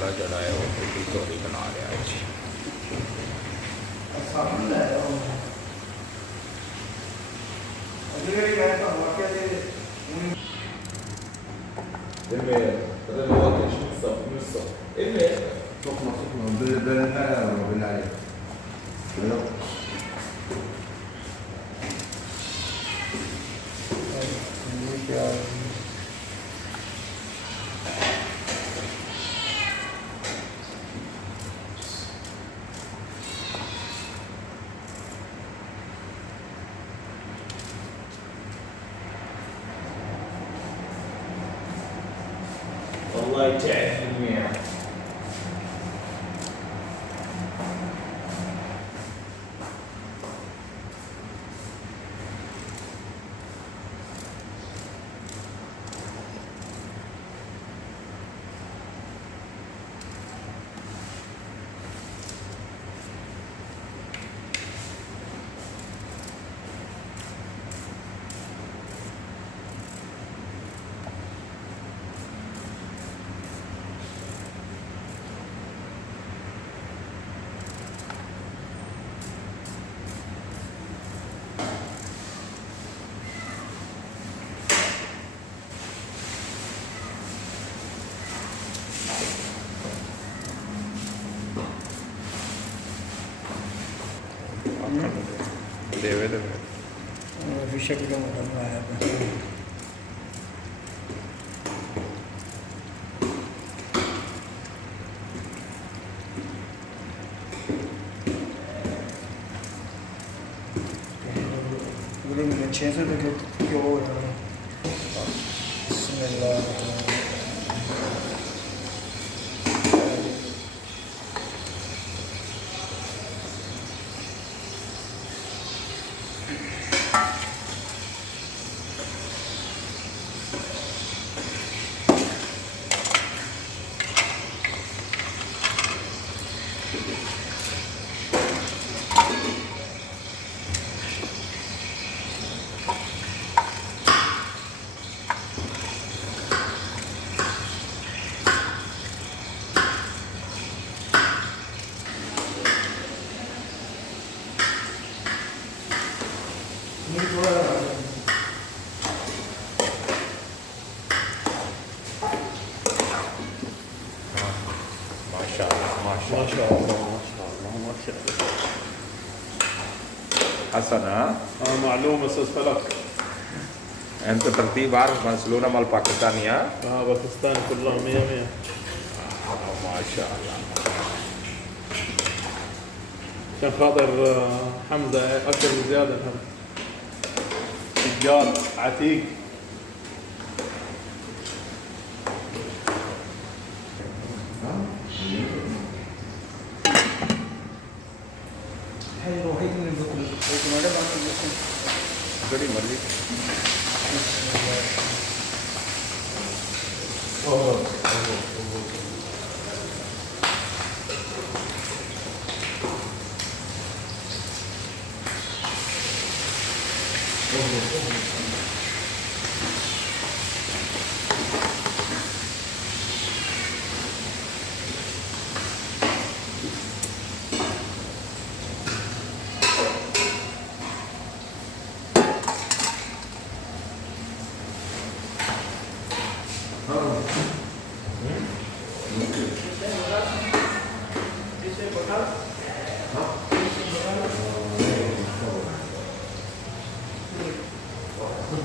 अल्लाह जड़ा है वो बिल्कुल चोरी बना रहा है जी। والله تعرف المياه देवे في شكل متنوع. يقولون من الشيخ يقول بسم الله الرحمن الرحيم. ما شاء الله ما شاء ما الله شاء الله ما شاء الله ما شاء الله. حسن ها معلومة أستاذ فلك. انت ترتيب عارف مسلونا مال باكستاني ها باكستان كلهم 100 100. ما شاء الله. عشان خاطر حمزة أكل بزيادة هذا رجال عتيق. هاي الوحيد من البطل لكن ما دام बड़ी मर्जी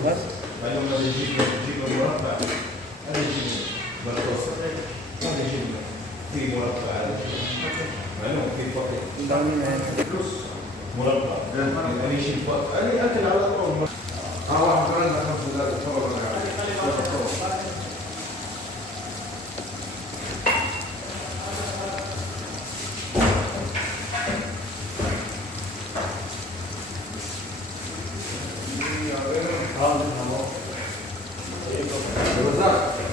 بس لما تجيب مربع هذا يجيب متوسط هذا يجيب في مربع معلوم في فقط فلوس مربع يعني يجيب فقط يعني اكل على طول واحد عندنا 5000 صور هذا